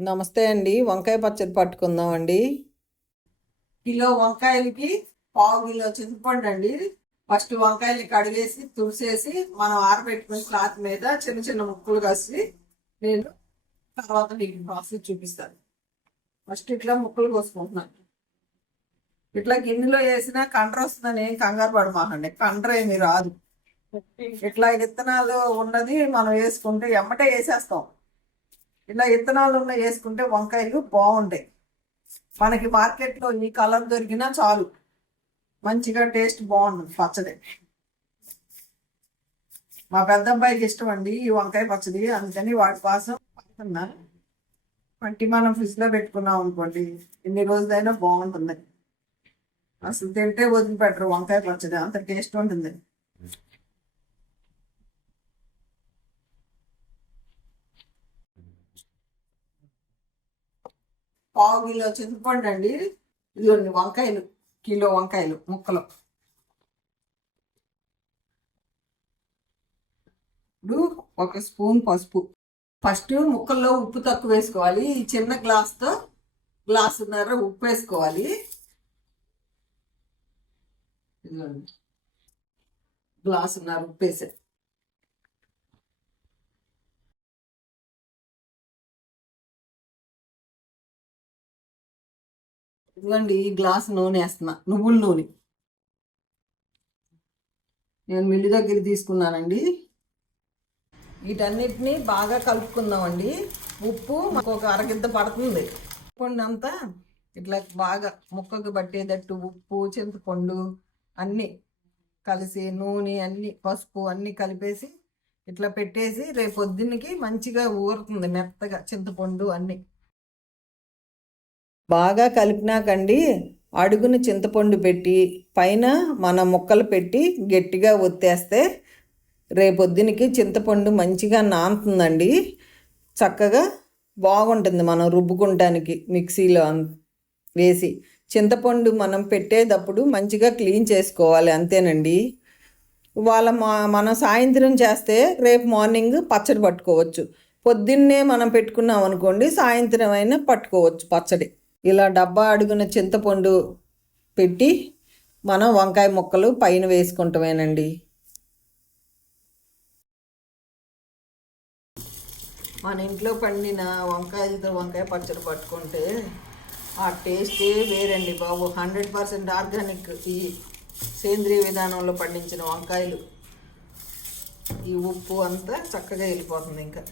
నమస్తే అండి. వంకాయ పచ్చడి పట్టుకుందాం అండి కిలో వంకాయలకి పావు కిలో చింతపండు అండి ఫస్ట్ వంకాయలు కడిగేసి తుడిసేసి మనం ఆరబెట్టుకుని క్లాత్ మీద చిన్న చిన్న ముక్కలు కసి నేను తర్వాత నీకు ప్రాసెస్ చూపిస్తాను. ఫస్ట్ ఇట్లా ముక్కలు కోసుకుంటున్నాను. ఇట్లా గిన్నెలో వేసినా కండ్ర వస్తుందని ఏం కంగారు పడమాకండి. కండ్ర ఏమి రాదు. ఇట్లా విత్తనాలు ఉన్నది మనం వేసుకుంటే ఎమ్మటే వేసేస్తాం. ఇలా ఇత్తనాలు ఉన్న వేసుకుంటే వంకాయలు బాగుంటాయి. మనకి మార్కెట్లో ఈ కలర్ దొరికినా చాలు. మంచిగా టేస్ట్ బాగుంటుంది పచ్చడి. మా పెద్ద అబ్బాయికి ఇష్టం అండి ఈ వంకాయ పచ్చడి అందుకని వాటి కోసం పడుతున్నా. వంటి మనం ఫ్రిడ్జ్లో పెట్టుకున్నాం అనుకోండి ఎన్ని రోజులైనా బాగుంటుంది. అసలు తింటే వదిలిపెట్టరు వంకాయ పచ్చడి అంత టేస్ట్ ఉంటుంది. పావు కిలో చింతపండు అండి. ఇదిగోండి వంకాయలు కిలో వంకాయలు ముక్కలు. ఇప్పుడు ఒక స్పూన్ పసుపు. ఫస్ట్ ముక్కల్లో ఉప్పు తక్కువ వేసుకోవాలి. ఈ చిన్న గ్లాస్తో గ్లాసున్నర ఉప్పు వేసుకోవాలి. ఇదిగోండి. గ్లాసున్నర ఉప్పు వేసా ఇదిగోండి ఈ గ్లాస్ నూనె వేస్తున్నా నువ్వుల నూనె. నేను మిల్లి దగ్గర తీసుకున్నానండి. వీటన్నిటిని బాగా కలుపుకుందామండి. ఉప్పు మాకు ఒక అరగిద్ద పడుతుంది. చింతపండు అంతా ఇట్లా బాగా ముక్కకు పట్టేటట్టు ఉప్పు చింతపండు అన్నీ కలిసి నూనె అన్నీ పసుపు అన్నీ కలిపేసి ఇట్లా పెట్టేసి రేపు పొద్దున్నకి మంచిగా ఊరుతుంది మెత్తగా చింతపండు అన్నీ. బాగా కలిపినాకండి అడుగున చింతపండు పెట్టి పైన మన ముక్కలు పెట్టి గట్టిగా ఒత్తేస్తే రేపొద్దునికి చింతపండు మంచిగా నానుతుందండి. చక్కగా బాగుంటుంది మనం రుబ్బుకుంటానికి మిక్సీలో వేసి. చింతపండు మనం పెట్టేటప్పుడు మంచిగా క్లీన్ చేసుకోవాలి అంతేనండి. వాళ్ళ మా మనం సాయంత్రం చేస్తే రేపు మార్నింగ్ పచ్చడి పట్టుకోవచ్చు. పొద్దున్నే మనం పెట్టుకున్నాం అనుకోండి సాయంత్రం అయినా పట్టుకోవచ్చు పచ్చడి. ఇలా డబ్బా అడుగున చింతపండు పెట్టి మనం వంకాయ ముక్కలు పైన వేసుకుంటామేనండి. మన ఇంట్లో పండిన వంకాయలతో వంకాయ పచ్చడి పట్టుకుంటే ఆ టేస్టే వేరండి బాబు. హండ్రెడ్ పర్సెంట్ ఆర్గానిక్ ఈ సేంద్రియ విధానంలో పండించిన వంకాయలు. ఈ ఉప్పు అంతా చక్కగా వెళ్ళిపోతుంది ఇంకా.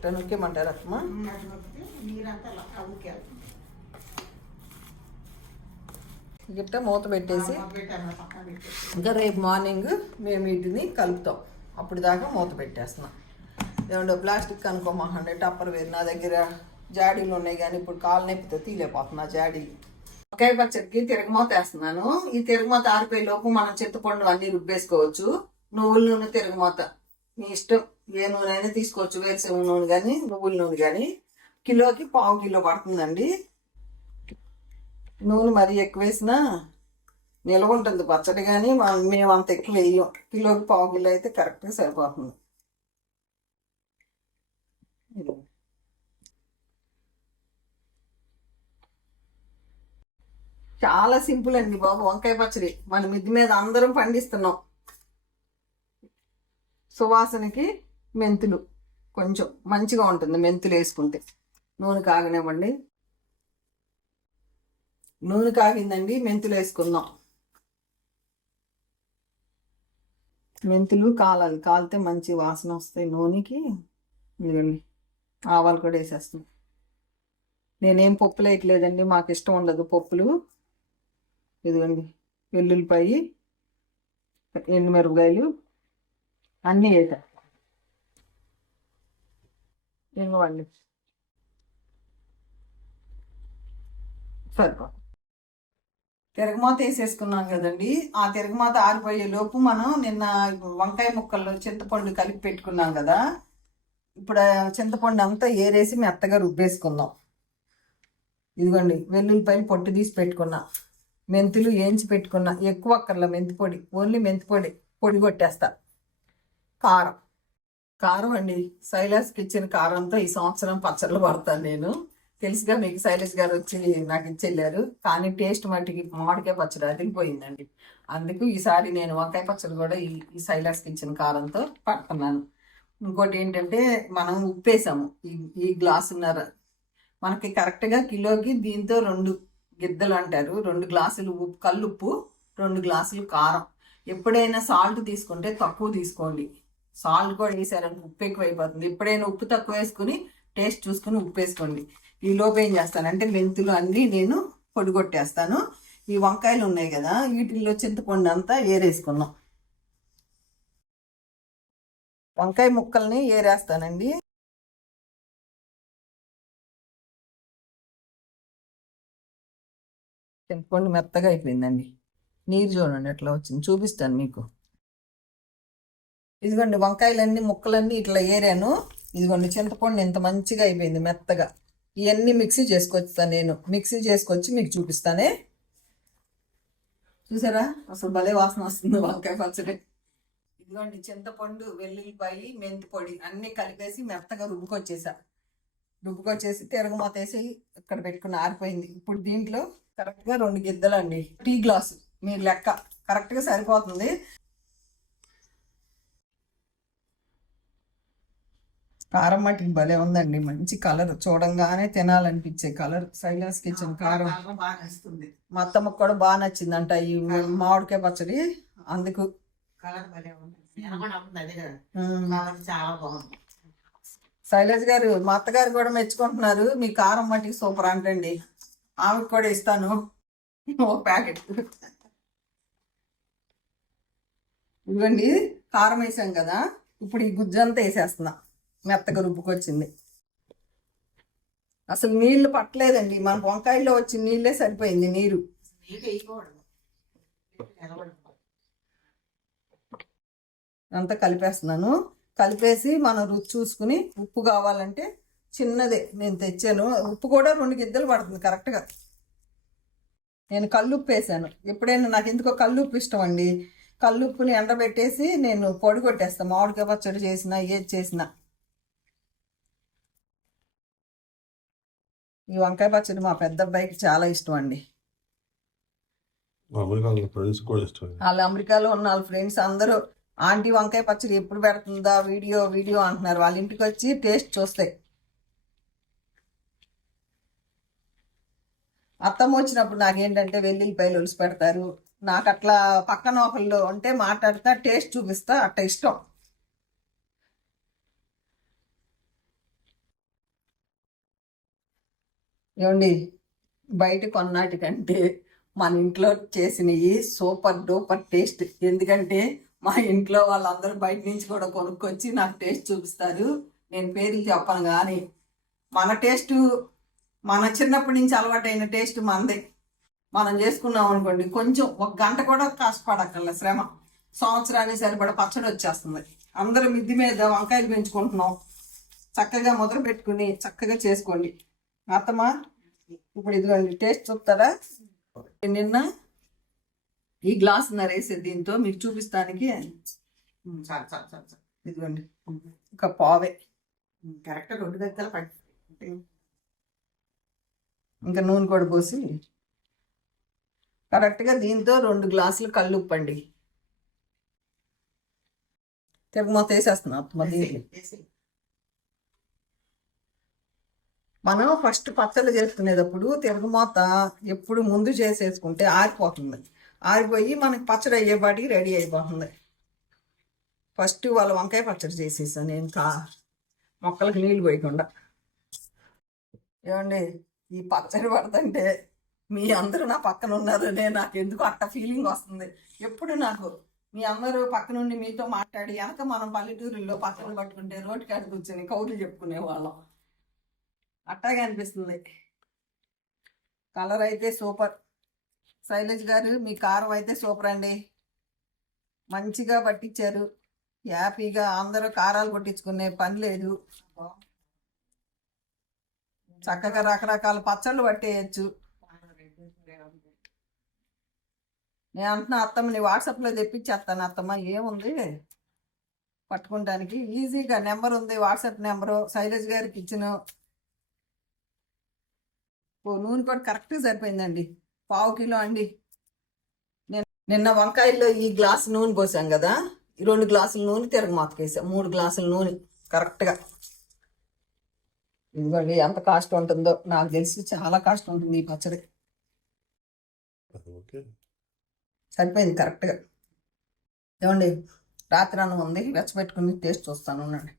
ఇట్లా నొక్కేమంటారు గిట్ట మూత పెట్టేసి ఇంకా రేపు మార్నింగ్ మేము వీటిని కలుపుతాం. అప్పుడు దాకా మూత పెట్టేస్తున్నాం. ఏమంటే ప్లాస్టిక్ అనుకోమాకండి టప్పర్ వేరు నా దగ్గర జాడీలు ఉన్నాయి కానీ ఇప్పుడు కాలు నొప్పితో తీలేకపోతున్నా జాడీ. వంకాయ పచ్చడికి తిరగమూత వేస్తున్నాను. ఈ తిరగమూత ఆరిపోయే లోపు మనం చింతపండు అన్ని రుబ్బేసుకోవచ్చు. నువ్వుల నూనె తిరగమూత మీ ఇష్టం ఏ నూనె అయినా తీసుకోవచ్చు వేరుశెనగ నూనె కానీ నువ్వుల నూనె కానీ కిలోకి పావు కిలో పడుతుందండి. నూనె మరీ ఎక్కువ వేసినా నిల్వ ఉంటుంది పచ్చడి కానీ మేము అంత ఎక్కువ వేయం. కిలోకి పావు కిలో అయితే కరెక్ట్గా సరిపోతుంది. చాలా సింపుల్ అండి బాబు వంకాయ పచ్చడి. మన మిద్ది మీద అందరం పండిస్తున్నాం. సువాసనకి మెంతులు. కొంచెం మంచిగా ఉంటుంది మెంతులు వేసుకుంటే. నూనె కాగనివ్వండి. నూనె కాగిందండి మెంతులు వేసుకుందాం. మెంతులు కాలాలి. కాలితే మంచి వాసన వస్తాయి నూనెకి. ఇదిగోండి ఆవాలు కూడా వేసేస్తాం నేనేం పప్పులు వేయట్లేదండి మాకు ఇష్టం ఉండదు పప్పులు. ఇదిగోండి వెల్లుల్లిపాయి ఎండుమిరపకాయలు అన్నీ వేసా ఇవ్వండి సరిపో. తిరగమాత వేసేసుకున్నాం కదండి. ఆ తిరగమాత ఆరిపోయే లోపు మనం నిన్న వంకాయ ముక్కల్లో చింతపండు కలిపి పెట్టుకున్నాం కదా. ఇప్పుడు చింతపండు అంతా ఏరేసి మెత్తగా రుబ్బేసుకుందాం. ఇదిగోండి వెల్లుల్లిపాయలు పొట్టు తీసి పెట్టుకున్నా. మెంతులు వేయించి పెట్టుకున్నా. ఎక్కువ అక్కర్లా మెంతి పొడి ఓన్లీ మెంతి పొడి పొడి కొట్టేస్తా. కారం. కారం అండి. శైలాస్కి ఇచ్చిన కారంతో ఈ సంవత్సరం పచ్చళ్ళు పడతాను నేను. తెలుసుగా మీకు శైలేష్ గారు వచ్చి నాకు ఇచ్చెళ్ళారు కానీ టేస్ట్ మట్టికి మామిడికాయ పచ్చడి అదిగిపోయిందండి అందుకు ఈసారి నేను వంకాయ పచ్చడి కూడా ఈ ఈ శైలాస్కి ఇచ్చిన కారంతో పడుతున్నాను ఇంకోటి ఏంటంటే మనం ఉప్పేసాము. ఈ ఈ గ్లాసున్నర. మనకి కరెక్ట్గా కిలోకి దీంతో రెండు గిద్దలు అంటారు. రెండు గ్లాసులు ఉప్పు కల్లుప్పు రెండు గ్లాసులు కారం. ఎప్పుడైనా సాల్ట్ తీసుకుంటే తక్కువ తీసుకోండి. సాల్ట్ కూడా వేసారని ఉప్పు ఎక్కువ అయిపోతుంది ఎప్పుడైనా ఉప్పు తక్కువ వేసుకుని టేస్ట్ చూసుకుని ఉప్పు వేసుకోండి. ఈ లోపు ఏం చేస్తానంటే మెంతులు అన్నీ నేను పొడిగొట్టేస్తాను. ఈ వంకాయలు ఉన్నాయి కదా వీటిల్లో చింతపండు అంతా ఏరేసుకున్నాం వంకాయ ముక్కల్ని ఏరేస్తానండి. చింతపండు మెత్తగా అయిపోయిందండి. నీరు చూడండి ఎట్లా వచ్చింది. చూపిస్తాను మీకు. ఇదిగోండి వంకాయలన్నీ ముక్కలన్నీ ఇట్లా ఏరాను. ఇదిగోండి చింతపండు ఇంత మంచిగా అయిపోయింది మెత్తగా. ఇవన్నీ మిక్సీ చేసుకొస్తాను నేను. మిక్సీ చేసుకొచ్చి మీకు చూపిస్తానే. చూసారా? అసలు భలే వాసన వస్తుంది వంకాయ పచ్చడి. ఇదిగోండి చింతపండు వెల్లుల్లిపాయి మెంతి పొడి అన్నీ కలిపేసి మెత్తగా రుబ్బుకొచ్చేసా. రుబ్బుకొచ్చేసి తిరగమాత వేసి ఇక్కడ పెట్టుకుని ఆరిపోయింది. ఇప్పుడు దీంట్లో కరెక్ట్గా రెండు గిద్దలండి. Tea glass. మీరు లెక్క. కరెక్ట్గా సరిపోతుంది. కారం మట్టికి భలే ఉందండి. మంచి కలర్ చూడంగానే తినాలనిపించే కలర్. సైలాస్ కిచెన్ కారం. మా అత్తమ్మకు కూడా బాగా నచ్చిందంట ఈ మామిడికాయ పచ్చడి. అందుకు శైలజ్ గారు మా అత్తగారు కూడా మెచ్చుకుంటున్నారు. మీ కారం మట్టికి సూపర్ అంటండి. ఆమెకు కూడా ఇస్తాను. ఓ ప్యాకెట్. ఇదిగోండి కారం వేసాం కదా. ఇప్పుడు ఈ గుజ్జంతా వేసేస్తున్నా. మెత్తగా రుబ్బుకొచ్చింది. అసలు నీళ్ళు పట్టలేదండి. మన వంకాయల్లో వచ్చిన నీళ్ళే సరిపోయింది నీరు. అంతా కలిపేస్తున్నాను. కలిపేసి మనం రుచి చూసుకుని ఉప్పు కావాలంటే చిన్నదే నేను తెచ్చాను. ఉప్పు కూడా రెండు గిద్దలు పడుతుంది కరెక్ట్గా. నేను కల్లుప్పు వేసాను. ఎప్పుడైనా నాకు ఎందుకో కల్లుప్పు ఇష్టం అండి కల్లుప్పుని ఎండబెట్టేసి నేను పొడి కొట్టేస్తాను మామిడికాయ పచ్చడి చేసిన ఏది చేసిన. ఈ వంకాయ పచ్చడి మా పెద్ద అబ్బాయికి చాలా ఇష్టం అండి. వాళ్ళ అమెరికాలో ఉన్న వాళ్ళ ఫ్రెండ్స్ అందరూ ఆంటీ వంకాయ పచ్చడి ఎప్పుడు పెడుతుందా? వీడియో వీడియో అంటున్నారు. వాళ్ళ ఇంటికి వచ్చి టేస్ట్ చూస్తాయి. అత్తమ్మ వచ్చినప్పుడు నాకేంటంటే వెల్లుల్లిపాయలు ఒలిసి పెడతారు. నాకు అట్లా పక్కన ఒకళ్ళు ఉంటే మాట్లాడతా టేస్ట్ చూపిస్తా అట్ట ఇష్టం. ఏమండి బయట కొన్నాటికంటే మన ఇంట్లో చేసినవి సూపర్ డూపర్ టేస్ట్. ఎందుకంటే మా ఇంట్లో వాళ్ళందరూ బయట నుంచి కూడా కొనుక్కొచ్చి నాకు టేస్ట్ చూపిస్తారు. నేను పేర్లు చెప్పను కానీ మన టేస్ట్ మన చిన్నప్పటి నుంచి అలవాటైన టేస్ట్ మనదే. మనం చేసుకున్నాం అనుకోండి కొంచెం ఒక గంట కూడా కష్టపడక్కర్లే శ్రమ. సంవత్సరానికి సరిపడ పచ్చడి వచ్చేస్తుంది. అందరూ మిద్ది మీద వంకాయలు పెంచుకుంటున్నాం. చక్కగా మొదలు పెట్టుకుని చక్కగా చేసుకోండి. అత్తమా ఇప్పుడు ఇదిగోండి టేస్ట్ చూస్తారా? నిన్న ఈ గ్లాస్ నరేసే దీంతో మీకు చూపిస్తానికి. ఇదిగోండి. ఒక పావే. కరెక్ట్ రెండు దగ్గర పట్టి ఇంకా నూనె కూడా పోసి. కరెక్ట్గా దీంతో రెండు గ్లాసులు కల్లుప్పండి తిరగమూత వేసేస్తున్నా అత్తమ్మ దీంట్లో. మనం ఫస్ట్ పచ్చళ్ళు చేసుకునేటప్పుడు తిరగమూత ఎప్పుడు ముందు చేసేసుకుంటే ఆరిపోతుంది. ఆరిపోయి మనకి పచ్చడి అయ్యేపాటికి రెడీ అయిపోతుంది. ఫస్ట్ వాళ్ళ వంకాయ పచ్చడి చేసేసాను నేను కా మొక్కలకు నీళ్ళు పోయకుండా. ఏమండి ఈ పచ్చడి పడుతుంటే మీ అందరూ నా పక్కన ఉన్నారనే నాకు ఎందుకు అట్ట ఫీలింగ్ వస్తుంది. ఎప్పుడు నాకు మీ అందరూ పక్క నుండి మీతో మాట్లాడి వెనక మనం పల్లెటూరుల్లో పచ్చళ్ళు పట్టుకుంటే రోడ్డు కాడ కూర్చొని కౌలు చెప్పుకునే వాళ్ళం. అట్టాగే అనిపిస్తుంది. కలర్ అయితే సూపర్. శైలజ్ గారు మీ కారం అయితే సూపర్ అండి. మంచిగా పట్టించారు హ్యాపీగా అందరూ కారాలు కొట్టించుకునే పని లేదు. చక్కగా రకరకాల పచ్చళ్ళు పట్టేయచ్చు. నేను అంటున్నా అత్తమ్మ నీ వాట్సాప్లో తెప్పించేస్తాను అత్తమ్మ. ఏముంది? పట్టుకుంటానికి. ఈజీగా నెంబర్ ఉంది వాట్సాప్ నెంబరు. శైలజ్ గారికి ఇచ్చిన. ఓ నూనె కూడా కరెక్ట్గా సరిపోయిందండి. పావు కిలో అండి. నేను నిన్న వంకాయల్లో ఈ గ్లాస్ నూనె పోసాం కదా ఈ రెండు గ్లాసుల నూనె తిరగమాతకేసాం మూడు గ్లాసుల నూనె కరెక్ట్గా. ఇదిగోండి ఎంత కాస్ట్ ఉంటుందో నాకు తెలిసి చాలా కాస్ట్ ఉంటుంది ఈ పచ్చడి. సరిపోయింది కరెక్ట్గా. ఏమండి రాత్రి అన్నం ఉంది వెచ్చబెట్టుకుని టేస్ట్ చూస్తాను ఉండండి.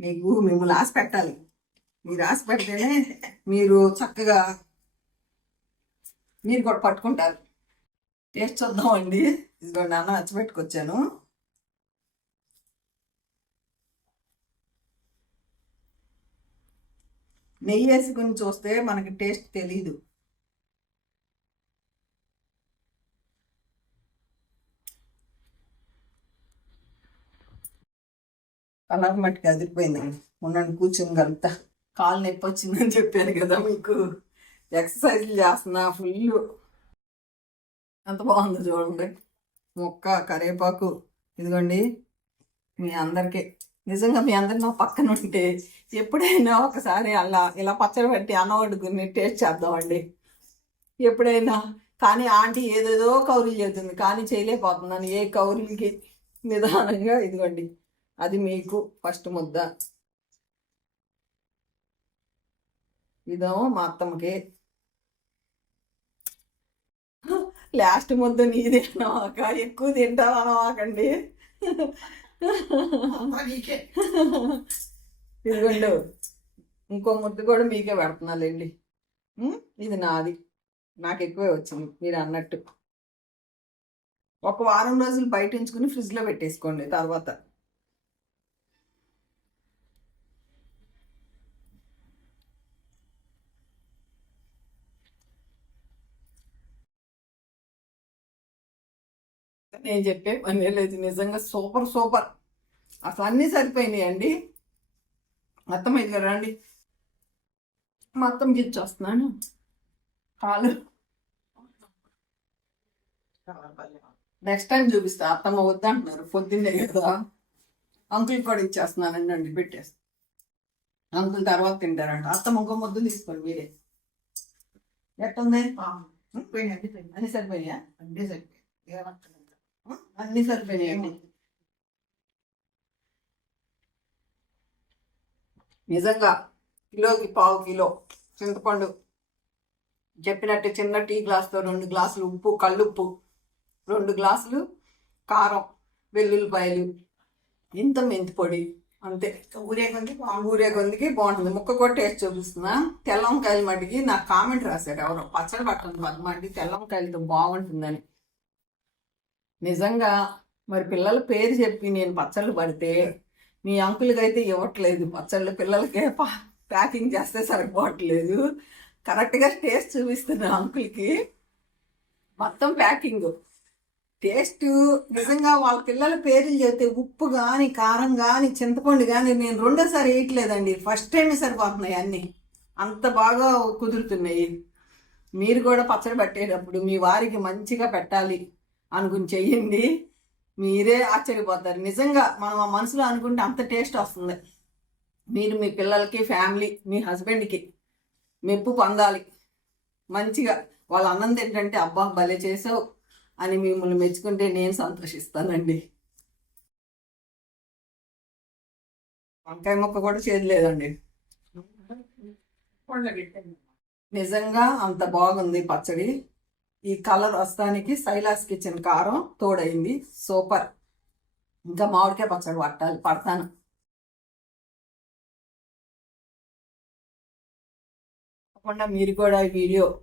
మీకు మిమ్మల్ని ఆశ పెట్టాలి మీరు ఆశ పెడితేనే మీరు చక్కగా మీరు కూడా పట్టుకుంటారు. టేస్ట్ చూద్దామండి. ఇదిగో నాన్న అచ్చపెట్టుకొచ్చాను నెయ్యి వేసుకుని చూస్తే మనకి టేస్ట్ తెలీదు. కలర్ మట్టికి అదిరిపోయిందండి ఉండండి కూర్చొని కలుపుతా. కాలు నొప్పి వచ్చిందని చెప్పాను కదా మీకు. ఎక్సర్సైజ్లు చేస్తున్నా ఫుల్ ఎంత బాగుందో చూడండి. మొక్క కరివేపాకు ఇదిగోండి. మీ అందరికీ. నిజంగా మీ అందరి నా పక్కన ఉంటే ఎప్పుడైనా ఒకసారి అలా ఇలా పచ్చడి పెట్టి అన్నం వండుకుని టేస్ట్ చేద్దామండి. ఎప్పుడైనా. కానీ ఆంటీ ఏదేదో కౌరులు చెబుతుంది. కానీ చేయలేకపోతున్నాను. ఏ కౌరులకి నిదానంగా ఇదిగోండి. అది మీకు ఫస్ట్ ముద్ద. ఇదేమో మా అత్తమ్మకి. లాస్ట్ ముద్ద నీది అనవాక ఎక్కువ తింటావు అనవాకండి ఇదిగోండు. ఇంకో ముద్ద కూడా మీకే పెడుతున్నాలేండి. ఇది నాది. నాకు ఎక్కువే వచ్చింది మీరు అన్నట్టు. ఒక వారం రోజులు బయట ఉంచుకుని ఫ్రిడ్జ్లో పెట్టేసుకోండి తర్వాత. నేను చెప్పే పని లేదు. నిజంగా సూపర్ సూపర్. అసలు అన్నీ సరిపోయినాయి అండి మొత్తం ఇది రండి మొత్తం గిచ్చొస్తున్నాను కాలు నెక్స్ట్ టైం చూపిస్తా. అత్తమ్మ వద్దంటున్నారు. పొద్దున్నే కదా. అంకుల్ కూడా ఇచ్చేస్తున్నానండి అండి పెట్టేస్తా. అంకుల్ తర్వాత తింటారంట. అత్తమ్మ ఇంకో ముద్దు తీసుకోండి మీరే. ఎట్టుంది? అన్ని సరిపోయినాయా. అన్నీ సరిపోయి ఏమంటున్నాను అన్ని సరిపోయినాయండి నిజంగా కిలోకి పావు కిలో చింతపండు. చెప్పినట్టు చిన్న టీ గ్లాస్తో రెండు గ్లాసులు ఉప్పు కల్లుప్పు రెండు గ్లాసులు కారం వెల్లుల్లిపాయలు. ఇంత మెంతి పొడి. అంతే. ఊరే కొంది ఊరే కొందికి బాగుంటుంది. ముక్క కూడా టేస్ట్ చూపిస్తున్నా. తెల్ల వంకాయల మట్టికి నాకు కామెంట్ రాశారు ఎవరో. పచ్చడి పట్టండి పద్మంటి తెల్ల వంకాయలతో బాగుంటుందని. నిజంగా మరి పిల్లల పేరు చెప్పి నేను పచ్చళ్ళు పడితే మీ అంకులకి అయితే ఇవ్వట్లేదు. పచ్చళ్ళు పిల్లలకే ప్యాకింగ్ చేస్తే సరిపోవట్లేదు. కరెక్ట్గా టేస్ట్ చూపిస్తున్నా అంకుల్కి మొత్తం ప్యాకింగ్. టేస్ట్ నిజంగా వాళ్ళ పిల్లల పేర్లు చెబితే ఉప్పు కానీ కారం కానీ చింతపండు కానీ నేను రెండోసారి వేయట్లేదండి. ఫస్ట్ టైం సరిపోతున్నాయి అన్నీ. అంత బాగా కుదురుతున్నాయి. మీరు కూడా పచ్చడి పట్టేటప్పుడు మీ వారికి మంచిగా పెట్టాలి. అనుకుని చెయ్యండి. మీరే ఆశ్చర్యపోతారు. నిజంగా మనం ఆ మనసులో అనుకుంటే అంత టేస్ట్ వస్తుంది. మీరు మీ పిల్లలకి ఫ్యామిలీ మీ హస్బెండ్కి మెప్పు పొందాలి. మంచిగా వాళ్ళ అన్నం తింటుంటే అబ్బా భలే చేసావు అని మిమ్మల్ని మెచ్చుకుంటే నేను సంతోషిస్తానండి. వంకాయ మొక్క కూడా చేయలేదండి నిజంగా అంత బాగుంది పచ్చడి. ఈ కలర్ వస్తానికి సైలాస్ కిచెన్ కారం తోడైంది. సూపర్. ఇంకా మామిడికాయ పచ్చడి పట్టాలి. పడతాను. తప్పకుండా మీరు కూడా ఈ వీడియో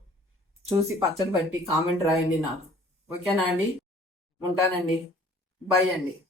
చూసి పచ్చడి పట్టి కామెంట్ రాయండి నాకు. ఓకేనా అండి? ఉంటానండి. బై అండి.